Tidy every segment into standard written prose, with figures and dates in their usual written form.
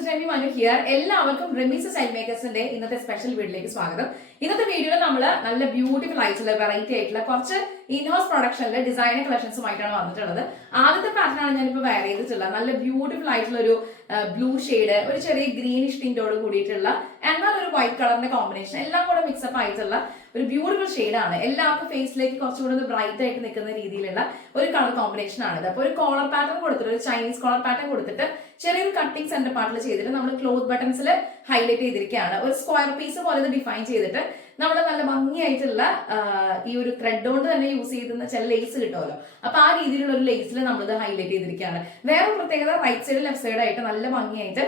is Remy Manu here. എല്ലാവർക്കും Remees style മേക്കേഴ്സിന്റെ ഇന്നത്തെ special വീഡിയോയിലേക്ക് സ്വാഗതം. ഇന്നത്തെ വീഡിയോയിൽ നമ്മൾ നല്ല ബ്യൂട്ടിഫുൾ ആയിട്ടുള്ള വെറൈറ്റി ആയിട്ടുള്ള കുറച്ച് ഇൻഹൗസ് പ്രൊഡക്ഷനിലെ ഡിസൈനർ കളക്ഷൻസുമായിട്ടാണ് വന്നിട്ടുള്ളത്. ആദ്യത്തെ പാറ്റേൺ ആണ് ഞാനിപ്പോൾ വെയർ ചെയ്തിട്ടുള്ളത്. നല്ല ബ്യൂട്ടിഫുൾ ആയിട്ടുള്ള ഒരു ബ്ലൂ ഷെയ്ഡ്, ഒരു ചെറിയ ഗ്രീനിഷ് ടിന്റോട് കൂടിയിട്ടുള്ള എന്നാൽ ഒരു വൈറ്റ് കളറിന്റെ കോമ്പിനേഷൻ എല്ലാം കൂടെ മിക്സപ്പ് ആയിട്ടുള്ള ഒരു ബ്യൂട്ടിഫുൾ ഷെയ്ഡാണ്. എല്ലാവർക്കും ഫേസിലേക്ക് കുറച്ചുകൂടെ ഒന്ന് ബ്രൈറ്റ് ആയിട്ട് നിൽക്കുന്ന രീതിയിലുള്ള ഒരു കളർ കോമ്പിനേഷൻ ആണിത്. അപ്പോൾ ഒരു കോളർ പാറ്റേൺ കൊടുത്തിട്ട്, ഒരു ചൈനീസ് കോളർ പാറ്റേൺ കൊടുത്തിട്ട് ചെറിയൊരു കട്ടിങ് സെന്റർ പാർട്ടിൽ ചെയ്തിട്ട് നമ്മൾ ക്ലോത്ത് ബട്ടൺസിൽ ഹൈലൈറ്റ് ചെയ്തിരിക്കുകയാണ്. ഒരു സ്ക്വയർ പീസ് പോലെ ഇത് ഡിഫൈൻ ചെയ്തിട്ട് നമ്മൾ നല്ല ഭംഗിയായിട്ടുള്ള ഈ ഒരു ത്രെഡ് കൊണ്ട് തന്നെ യൂസ് ചെയ്യുന്ന ചില ലേസ് കിട്ടുമല്ലോ, അപ്പൊ ആ രീതിയിലുള്ള ഒരു ലേസിൽ നമ്മളിത് ഹൈലൈറ്റ് ചെയ്തിരിക്കുകയാണ്. വേറെ പ്രത്യേകത റൈറ്റ് സൈഡ് ലെഫ്റ്റ് സൈഡ് ആയിട്ട് നല്ല ഭംഗിയായിട്ട്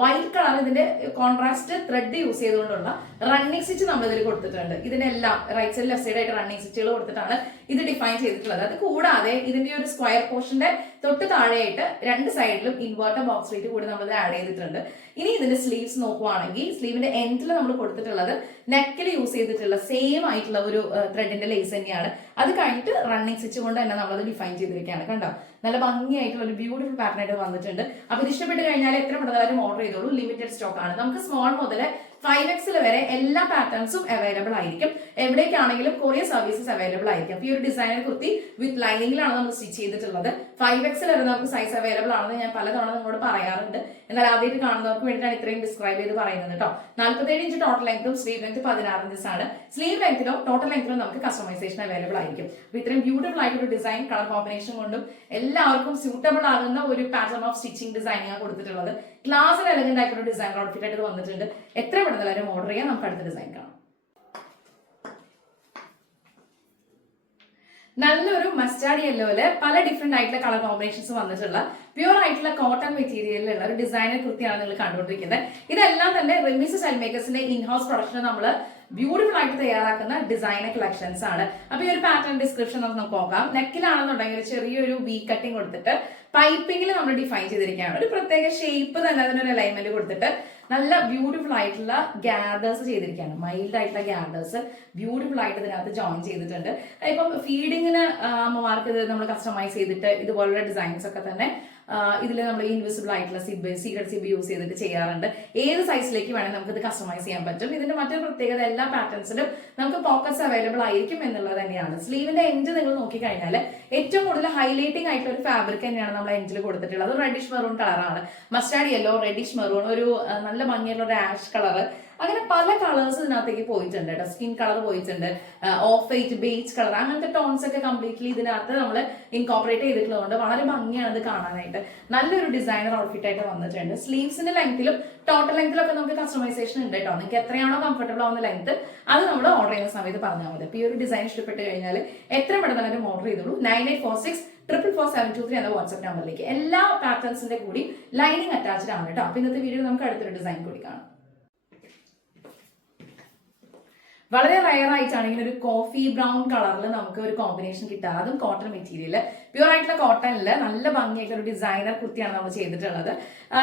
വൈറ്റ് കളർ ഇതിന്റെ കോൺട്രാസ്റ്റ് ത്രെഡ് യൂസ് ചെയ്തുകൊണ്ടുള്ള റണ്ണിങ് സ്റ്റിച്ച് നമ്മൾ ഇതിൽ കൊടുത്തിട്ടുണ്ട്. ഇതിനെല്ലാം റൈറ്റ് സൈഡ് ലെഫ്റ്റ് സൈഡ് ആയിട്ട് റണ്ണിങ് സ്റ്റിച്ചുകൾ കൊടുത്തിട്ടാണ് ഇത് ഡിഫൈൻ ചെയ്തിട്ടുള്ളത്. അത് കൂടാതെ ഇതിന്റെ ഒരു സ്ക്വയർ പോർഷന്റെ തൊട്ട് താഴെയായിട്ട് രണ്ട് സൈഡിലും ഇൻവേർട്ടർ ബോക്സ് റീറ്റ് കൂടി നമ്മൾ ആഡ് ചെയ്തിട്ടുണ്ട്. ഇനി ഇതിന്റെ സ്ലീവ്സ് നോക്കുവാണെങ്കിൽ സ്ലീവിന്റെ എൻഡിൽ നമ്മൾ കൊടുത്തിട്ടുള്ളത് നെക്കിൽ യൂസ് ചെയ്തിട്ടുള്ള സെയിം ആയിട്ടുള്ള ഒരു ത്രെഡിന്റെ ലേസ് തന്നെയാണ്. അത് കഴിഞ്ഞിട്ട് റണ്ണിങ് സ്റ്റിച്ച് കൊണ്ട് തന്നെ നമ്മളത് ഡിഫൈൻ ചെയ്തിരിക്കുകയാണ്. കണ്ടോ, നല്ല ഭംഗിയായിട്ടുള്ള ഒരു ബ്യൂട്ടിഫുൾ പാറ്റേൺ ആയിട്ട് വന്നിട്ടുണ്ട്. അപ്പൊ ഇത് ഇഷ്ടപ്പെട്ട് കഴിഞ്ഞാൽ എത്ര പെട്ടെന്ന് ഓർഡർ ചെയ്തോളൂ. ലിമിറ്റഡ് സ്റ്റോക്ക് ആണ്. നമുക്ക് സ്മോൾ മുതൽ 5XL വരെ എല്ലാ പാറ്റേൺസും അവൈലബിൾ ആയിരിക്കും. എവിടേക്കാണെങ്കിലും കൊറിയർ സർവീസസ് അവൈലബിൾ ആയിരിക്കും. ഈ ഒരു ഡിസൈനർ കുർത്തി വിത്ത് ലൈനിങ്ങിലാണ് നമ്മൾ സ്റ്റിച്ച് ചെയ്തിട്ടുള്ളത്. 5XL വരെ നമുക്ക് സൈസ് അവൈലബിൾ ആണെന്ന് ഞാൻ പലതവണ നിങ്ങളോട് പറയാറുണ്ട്. എന്നാൽ ആദ്യമായിട്ട് കാണുന്നവർക്ക് വേണ്ടിയിട്ടാണ് ഇത്രയും ഡിസ്ക്രൈബ് ചെയ്ത് പറയുന്നത് കേട്ടോ. 47 ഇഞ്ച് ടോട്ടൽ ലെങ്തും സ്ലീവ് ലെങ്ത് 16 ഇഞ്ചസ് ആണ്. സ്ലീവ് ലെങ്ത്തിലോ ടോട്ടൽ ലെങ്ത്തിലോ നമുക്ക് കസ്റ്റമൈസേഷൻ അവൈലബിൾ ആയിരിക്കും. അപ്പൊ ഇത്രയും ബ്യൂട്ടിഫുൾ ആയിട്ടൊരു ഡിസൈൻ കളർ കോമ്പിനേഷൻ കൊണ്ടും എല്ലാവർക്കും സ്യൂട്ടബിൾ ആകുന്ന ഒരു പാറ്റേൺ ഓഫ് സ്റ്റിച്ചിങ് ഡിസൈനിങ് കൊടുത്തിട്ടുള്ളത്. ക്ലാസ്സിൽ എലഗന്റ് ആയിട്ടുള്ള ഡിസൈൻ ഔട്ട്ഫിറ്റ് ആയിട്ട് വന്നിട്ടുണ്ട്. എത്ര പെട്ടെന്ന് ഓർഡർ ചെയ്യാം. നമുക്ക് അടുത്ത ഡിസൈൻ കാണാം. നല്ലൊരു മസ്റ്റാർഡ് യെല്ലോയില് പല ഡിഫറെന്റ് ആയിട്ടുള്ള കളർ കോമ്പിനേഷൻസ് വന്നിട്ടുള്ള പ്യൂർ ആയിട്ടുള്ള കോട്ടൺ മെറ്റീരിയലിലുള്ള ഒരു ഡിസൈനർ കുർത്തിയാണ് നിങ്ങൾ കണ്ടുകൊണ്ടിരിക്കുന്നത്. ഇതെല്ലാം തന്നെ റെമീസ് സ്റ്റൈൽ മേക്കേഴ്സിന്റെ ഇൻഹൗസ് പ്രൊഡക്ഷൻ നമ്മൾ ബ്യൂട്ടിഫുൾ ആയിട്ട് തയ്യാറാക്കുന്ന ഡിസൈനർ കളക്ഷൻസ് ആണ്. അപ്പൊ ഈ ഒരു പാറ്റേൺ ഡിസ്ക്രിപ്ഷൻ നമുക്ക് നോക്കാം. നെക്കിലാണെന്നുണ്ടെങ്കിൽ ഒരു ചെറിയൊരു വി കട്ടിങ് കൊടുത്തിട്ട് പൈപ്പിംഗിൽ നമ്മൾ ഡിഫൈൻ ചെയ്തിരിക്കുകയാണ്. ഒരു പ്രത്യേക ഷേപ്പ് തന്നെ അതിനൊരു അലൈൻമെന്റ് കൊടുത്തിട്ട് നല്ല ബ്യൂട്ടിഫുൾ ആയിട്ടുള്ള ഗ്യാദേഴ്സ് ചെയ്തിരിക്കുകയാണ്. മൈൽഡ് ആയിട്ടുള്ള ഗ്യാദേഴ്സ് ബ്യൂട്ടിഫുൾ ആയിട്ട് ഇതിനകത്ത് ജോയിൻ ചെയ്തിട്ടുണ്ട്. ഇപ്പം ഫീഡിങ്ങിന് അമ്മമാർക്ക് ഇത് നമ്മൾ കസ്റ്റമൈസ് ചെയ്തിട്ട് ഇതുപോലുള്ള ഡിസൈൻസ് ഒക്കെ തന്നെ ഇതിൽ നമ്മൾ ഇൻവിസിബിൾ ആയിട്ടുള്ള സിബ്, സീക്രട്ട് സിബ് യൂസ് ചെയ്തിട്ട് ചെയ്യാറുണ്ട്. ഏത് സൈസിലേക്ക് വേണമെങ്കിൽ നമുക്ക് ഇത് കസ്റ്റമൈസ് ചെയ്യാൻ പറ്റും. ഇതിന്റെ മറ്റൊരു പ്രത്യേകത എല്ലാ പാറ്റേൺസിലും നമുക്ക് പോക്കറ്റ്സ് അവൈലബിൾ ആയിരിക്കും എന്നുള്ളത് തന്നെയാണ്. സ്ലീവിന്റെ എൻഡ് നിങ്ങൾ നോക്കിക്കഴിഞ്ഞാൽ ഏറ്റവും കൂടുതൽ ഹൈലൈറ്റിംഗ് ആയിട്ടുള്ള ഒരു ഫാബ്രിക് തന്നെയാണ് നമ്മൾ എൻഡിൽ കൊടുത്തിട്ടുള്ളത്. റെഡിഷ് മെറൂൺ കളറാണ്. മസ്റ്റാർഡ് യെല്ലോ, റെഡിഷ് മെറൂൺ, ഒരു നല്ല ഭംഗിയുള്ള ഒരു ആഷ് കളർ, അങ്ങനെ പല കളേഴ്സ് ഇതിനകത്തേക്ക് പോയിട്ടുണ്ട് കേട്ടോ. സ്കിൻ കളർ പോയിട്ടുണ്ട്, ഓഫ് വൈറ്റ്, ബേജ് കളർ, അങ്ങനത്തെ ടോൺസ് ഒക്കെ കംപ്ലീറ്റ്ലി ഇതിനകത്ത് നമ്മൾ ഇൻകോപ്പറേറ്റ് ചെയ്തിട്ടുള്ളതുകൊണ്ട് വളരെ ഭംഗിയാണ് ഇത് കാണാനായിട്ട്. നല്ലൊരു ഡിസൈനർ ഔട്ട്ഫിറ്റ് ആയിട്ട് വന്നിട്ടുണ്ട്. സ്ലീവ്സിന്റെ ലെങ്ത്തിലും ടോട്ടൽ ലെങ്ത്തിലും ഒക്കെ നമുക്ക് കസ്റ്റമൈസേഷൻ ഉണ്ട് കേട്ടോ. നിങ്ങൾക്ക് എത്രയാണോ കംഫർട്ടബിൾ ആവുന്ന ലെങ്ത് അത് നമ്മൾ ഓർഡർ ചെയ്യുന്ന സമയത്ത് പറഞ്ഞാൽ മതി. അപ്പൊ ഈ ഒരു ഡിസൈൻ ഇഷ്ടപ്പെട്ട് കഴിഞ്ഞാൽ എത്ര പെട്ടെന്ന് തന്നെ ഓർഡർ ചെയ്തോളൂ. 9846444723 എന്ന വാട്സ്ആപ്പ് നമ്പറിലേക്ക്. എല്ലാ പാറ്റേൺസിന്റെ കൂടി ലൈനിങ് അറ്റാച്ച്ഡ് ആണ് കേട്ടോ. അപ്പൊ ഇന്നത്തെ വീഡിയോ നമുക്ക് അടുത്തൊരു ഡിസൈൻ കൂടി കാണാം. വളരെ റയർ ആയിട്ടാണ് ഇങ്ങനെ ഒരു കോഫി ബ്രൗൺ കളറിൽ നമുക്ക് ഒരു കോമ്പിനേഷൻ കിട്ടുക. അതും കോട്ടൺ മെറ്റീരിയൽ, പ്യൂർ ആയിട്ടുള്ള കോട്ടണില് നല്ല ഭംഗിയായിട്ടുള്ള ഒരു ഡിസൈനർ കുർത്തിയാണ് നമ്മൾ ചെയ്തിട്ടുള്ളത്.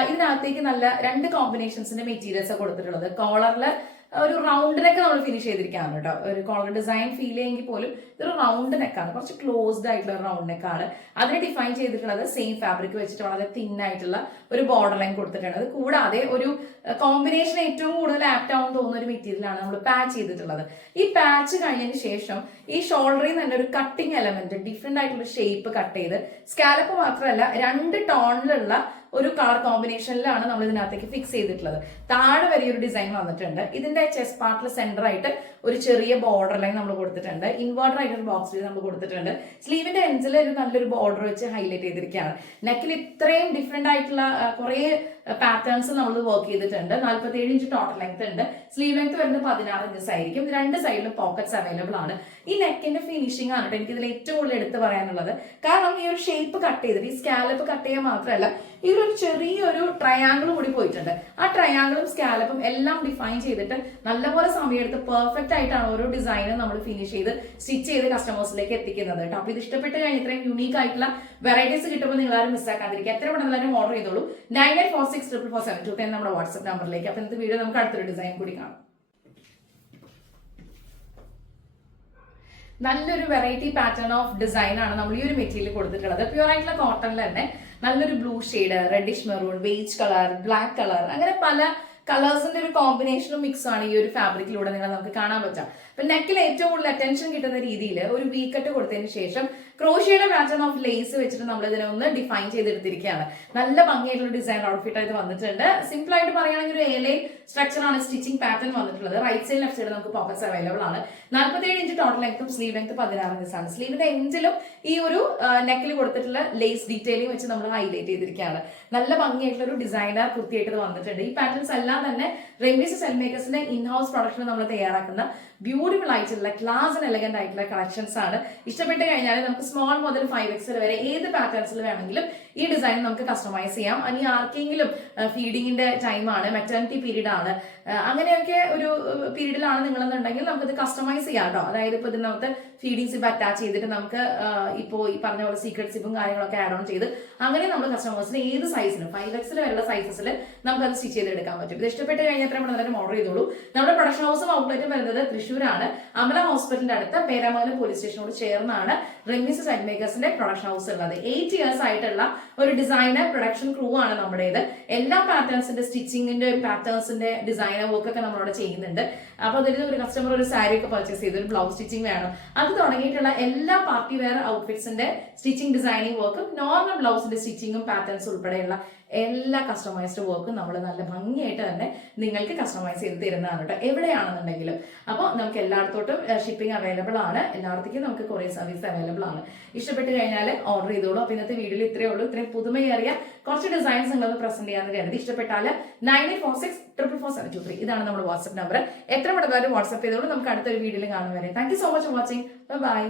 ഇതിനകത്തേക്ക് നല്ല രണ്ട് കോമ്പിനേഷൻസിന്റെ മെറ്റീരിയൽസ് കൊടുത്തിട്ടുള്ളത്. കോളറില് ഒരു റൗണ്ട് നെക്ക് നമ്മൾ ഫിനിഷ് ചെയ്തിരിക്കുകയാണ് കേട്ടോ. ഒരു കോളർ ഡിസൈൻ ഫീൽ ചെയ്യുമെങ്കിൽ പോലും ഇതൊരു റൗണ്ട് നെക്കാണ്, കുറച്ച് ക്ലോസ്ഡ് ആയിട്ടുള്ള ഒരു റൗണ്ട് നെക്കാണ്. അതിനെ ഡിഫൈൻ ചെയ്തിട്ടുള്ളത് സെയിം ഫാബ്രിക് വെച്ചിട്ട് വളരെ തിൻ ആയിട്ടുള്ള ഒരു ബോർഡർ ലൈൻ കൊടുത്തിട്ടുണ്ട്. അത് കൂടാതെ ഒരു കോമ്പിനേഷൻ ഏറ്റവും കൂടുതൽ ആപ്റ്റ് ആവുമെന്ന് തോന്നുന്ന ഒരു മെറ്റീരിയലാണ് നമ്മൾ പാച്ച് ചെയ്തിട്ടുള്ളത്. ഈ പാച്ച് കഴിഞ്ഞതിന് ശേഷം ഈ ഷോൾഡറിൽ തന്നെ ഒരു കട്ടിങ് എലമെന്റ്, ഡിഫറെന്റ് ആയിട്ടുള്ള ഷേപ്പ് കട്ട് ചെയ്ത് സ്കാലപ്പ് മാത്രമല്ല രണ്ട് ടോണിലുള്ള ഒരു കളർ കോമ്പിനേഷനിലാണ് നമ്മൾ ഇതിനകത്തേക്ക് ഫിക്സ് ചെയ്തിട്ടുള്ളത്. താഴെ വരെ ഒരു ഡിസൈൻ വന്നിട്ടുണ്ട്. ഇതിന്റെ ചെസ്റ്റ് പാർട്ടിൽ സെന്റർ ആയിട്ട് ഒരു ചെറിയ ബോർഡർ ലൈൻ നമ്മൾ കൊടുത്തിട്ടുണ്ട്. ഇൻവേർട്ടർ ആയിട്ടൊരു ബോക്സ് നമ്മൾ കൊടുത്തിട്ടുണ്ട്. സ്ലീവിന്റെ എൻഡിൽ ഒരു നല്ലൊരു ബോർഡർ വെച്ച് ഹൈലൈറ്റ് ചെയ്തിരിക്കുകയാണ്. നെക്കിൽ ഇത്രയും ഡിഫറെന്റ് ആയിട്ടുള്ള കുറെ പാറ്റേൺസ് നമ്മൾ വർക്ക് ചെയ്തിട്ടുണ്ട്. 47 ഇഞ്ച് ടോട്ടൽ ലെങ്ത് ഉണ്ട്. സ്ലീവ് ലെങ്ത് വരുന്നത് 16 ഇഞ്ചസ് ആയിരിക്കും. രണ്ട് സൈഡിലും പോക്കറ്റ്സ് അവൈലബിൾ ആണ്. ഈ നെക്കിന്റെ ഫിനിഷിംഗ് ആണ് എനിക്ക് ഇതിൽ ഏറ്റവും കൂടുതൽ എടുത്ത് പറയാനുള്ളത്. കാരണം ഈ ഒരു ഷേപ്പ് കട്ട് ചെയ്തിട്ട് ഈ സ്കാലപ്പ് കട്ട് ചെയ്യാൻ മാത്രമല്ല ഇതിലൊരു ചെറിയൊരു ട്രയാങ്കിൾ കൂടി പോയിട്ടുണ്ട്. ആ ട്രയാങ്കിളും സ്കാലപ്പും എല്ലാം ഡിഫൈൻ ചെയ്തിട്ട് നല്ലപോലെ സമയമെടുത്ത് പെർഫെക്റ്റ് ആയിട്ടാണ് ഓരോ ഡിസൈനും നമ്മൾ ഫിനിഷ് ചെയ്ത് സ്റ്റിച്ച് ചെയ്ത് കസ്റ്റമേഴ്സിലേക്ക് എത്തിക്കുന്നത് കേട്ടോ. അപ്പൊ ഇത് ഇഷ്ടപ്പെട്ട് കഴിഞ്ഞ് ഇത്രയും യൂണീക്ക് ആയിട്ടുള്ള വെറൈറ്റീസ് കിട്ടുമ്പോൾ നിങ്ങൾ ആരും മിസ്സാക്കാതിരിക്കുക. എത്ര പെട്ടെന്ന് തന്നെ ഓർഡർ ചെയ്തോളൂ. 9846444723 നമ്മുടെ വാട്സ്ആപ്പ് നമ്പറിലേക്ക്. അപ്പൊ ഇന്നത്തെ വീഡിയോ നമുക്ക് അടുത്തൊരു ഡിസൈൻ കൂടി കാണാം. നല്ലൊരു വെറൈറ്റി പാറ്റേൺ ഓഫ് ഡിസൈൻ ആണ് നമ്മൾ ഈ ഒരു മെറ്റീരിയൽ കൊടുത്തിട്ടുള്ളത്. പ്യൂർ ആയിട്ടുള്ള കോട്ടണിൽ തന്നെ നല്ലൊരു blue shade, reddish maroon, beige colour, black colour, അങ്ങനെ പല കളേഴ്സിന്റെ ഒരു കോമ്പിനേഷനും മിക്സ് ആണ് ഈ ഒരു ഫാബ്രിക്കിലൂടെ നിങ്ങൾ നമുക്ക് കാണാൻ പറ്റാം. അപ്പൊ നെക്കിൽ ഏറ്റവും കൂടുതൽ അറ്റൻഷൻ കിട്ടുന്ന രീതിയിൽ ഒരു വി കട്ട് കൊടുത്തതിന് ശേഷം ക്രോഷ്യയുടെ പാറ്റേൺ ഓഫ് ലേസ് വെച്ചിട്ട് നമ്മൾ ഇതിനെ ഒന്ന് ഡിഫൈൻ ചെയ്തെടുത്തിരിക്കുകയാണ്. നല്ല ഭംഗിയായിട്ടുള്ള ഡിസൈൻ ഔട്ട്ഫിറ്റ് ആയിട്ട് വന്നിട്ടുണ്ട്. സിമ്പിൾ ആയിട്ട് പറയുകയാണെങ്കിൽ ഒരു എ ലൈൻ സ്ട്രക്ചർ ആണ് സ്റ്റിച്ചിങ് പാറ്റേൺ വന്നിട്ടുള്ളത്. റൈറ്റ് സൈഡ് ലെഫ്റ്റ് സൈഡ് നമുക്ക് പോക്കറ്റ്സ് അവൈലബിൾ ആണ്. 47 ഇഞ്ച് ടോട്ടൽ ലെങ്ത്തും സ്ലീവ് ലെങ്ത് 16 ഇഞ്ചാണ്. സ്ലീവിന്റെ എൻഡിലും ഈ ഒരു നെക്കിൽ കൊടുത്തിട്ടുള്ള ലേസ് ഡീറ്റെയിലിംഗ് വെച്ച് നമ്മൾ ഹൈലൈറ്റ് ചെയ്തിരിക്കുകയാണ്. നല്ല ഭംഗിയായിട്ടുള്ള ഒരു ഡിസൈനർ കുർത്തിയായിട്ട് ഇത് വന്നിട്ടുണ്ട്. ഈ പാറ്റേൺസ് എല്ലാം തന്നെ റെമീസ് സ്റ്റൈൽ മേക്കേഴ്സിന്റെ ഇൻഹൗസ് പ്രൊഡക്ഷൻ നമ്മൾ തയ്യാറാക്കുന്ന ബ്യൂട്ടിഫുൾ ആയിട്ടുള്ള ക്ലാസ് ആൻഡ് എലഗന്റ് ആയിട്ടുള്ള കളക്ഷൻസ് ആണ്. ഇഷ്ടപ്പെട്ട് കഴിഞ്ഞാൽ നമുക്ക് സ്മോൾ മുതൽ 5XL വരെ ഏത് പാറ്റേൺസിൽ വേണമെങ്കിലും ഈ ഡിസൈൻ നമുക്ക് കസ്റ്റമൈസ് ചെയ്യാം. ഇനി ആർക്കെങ്കിലും ഫീഡിങ്ങിന്റെ ടൈമാണ്, മെറ്റേണിറ്റി പീരീഡ് ആണ്, അങ്ങനെയൊക്കെ ഒരു പീരീഡിലാണ് നിങ്ങളെന്നുണ്ടെങ്കിൽ നമുക്കിത് കസ്റ്റമൈസ് ചെയ്യാം കേട്ടോ. അതായത് ഇപ്പോൾ ഇതിനകത്ത് ഫീഡിങ് സിപ്പ് അറ്റാച്ച് ചെയ്തിട്ട് നമുക്ക് ഇപ്പോൾ ഈ പറഞ്ഞ പോലെ സീക്രട്ട് സിപ്പും കാര്യങ്ങളൊക്കെ ആഡ് ഓൺ ചെയ്ത് അങ്ങനെ നമ്മൾ കസ്റ്റമേഴ്സിന് ഏത് സൈസിലും 5XL വരെയുള്ള സൈസസിൽ നമുക്കത് സ്റ്റിച്ച് ചെയ്തെടുക്കാൻ പറ്റും. ഇത് ഇഷ്ടപ്പെട്ട് കഴിഞ്ഞാൽ നമ്മൾ നേരം ഓർഡർ ചെയ്തോളൂ. നമ്മുടെ പ്രൊഡക്ഷൻ ഹൗസും ഔട്ട്ലെറ്റും വരുന്നത് തൃശ്ശൂരാണ്. അമല ഹോസ്പിറ്റലിന്റെ അടുത്ത് പേരാമംഗലം പോലീസ് സ്റ്റേഷനോട് ചേർന്നാണ് റെമീസ് സ്റ്റൈൽ മേക്കേഴ്സിന്റെ പ്രൊഡക്ഷൻ ഹൗസ് ഉള്ളത്. 8 ഇയേഴ്സ് ആയിട്ടുള്ള ഒരു ഡിസൈനർ പ്രൊഡക്ഷൻ ക്രൂ ആണ് നമ്മുടേത്. എല്ലാ പാറ്റേൺസിന്റെ സ്റ്റിച്ചിങ്ങിന്റെ പാറ്റേൺസിന്റെ ഡിസൈനർ വർക്ക് ഒക്കെ നമ്മളവിടെ ചെയ്യുന്നുണ്ട്. അപ്പൊ അതിൽ ഒരു കസ്റ്റമർ ഒരു സാരി ഒക്കെ പർച്ചേസ് ചെയ്ത് ഒരു ബ്ലൗസ് സ്റ്റിച്ചിങ് വേണം, അത് തുടങ്ങിയിട്ടുള്ള എല്ലാ പാർട്ടി വെയർ ഔട്ട്ഫിറ്റ്സിന്റെ സ്റ്റിച്ചിങ് ഡിസൈനിങ് വർക്കും നോർമൽ ബ്ലൗസിന്റെ സ്റ്റിച്ചിങ്ങും പാറ്റേൺസ് ഉൾപ്പെടെയുള്ള എല്ലാ കസ്റ്റമൈസ്ഡ് വർക്കും നമ്മൾ നല്ല ഭംഗിയായിട്ട് തന്നെ നിങ്ങൾക്ക് കസ്റ്റമൈസ് ചെയ്ത് തരുന്നതാണ് കേട്ടോ, എവിടെയാണെന്നുണ്ടെങ്കിലും. അപ്പോൾ നമുക്ക് എല്ലായിടത്തോട്ടും ഷിപ്പിംഗ് അവൈലബിൾ ആണ്, എല്ലായിടത്തേക്കും നമുക്ക് കൊറിയർ സർവീസ് അവൈലബിൾ ആണ്. ഇഷ്ടപ്പെട്ട് കഴിഞ്ഞാൽ ഓർഡർ ചെയ്തോളൂ. അപ്പോൾ ഇന്നത്തെ വീഡിയോയിൽ ഇത്രയേ ഉള്ളൂ. ഇത്രയും പുതുമയേറിയ കുറച്ച് ഡിസൈൻസ് നിങ്ങളൊന്ന് പ്രസന്റ് ചെയ്യാന്ന് കരുതി. ഇഷ്ടപ്പെട്ടാൽ 9846444723 ഇതാണ് നമ്മുടെ വാട്സ്ആപ്പ് നമ്പർ. എത്ര പെട്ടെന്ന് വാട്സ്ആപ്പ് ചെയ്തോളൂ. നമുക്ക് അടുത്തൊരു വീഡിയോയിൽ കാണും വരെ. Thank you so much for watching. By.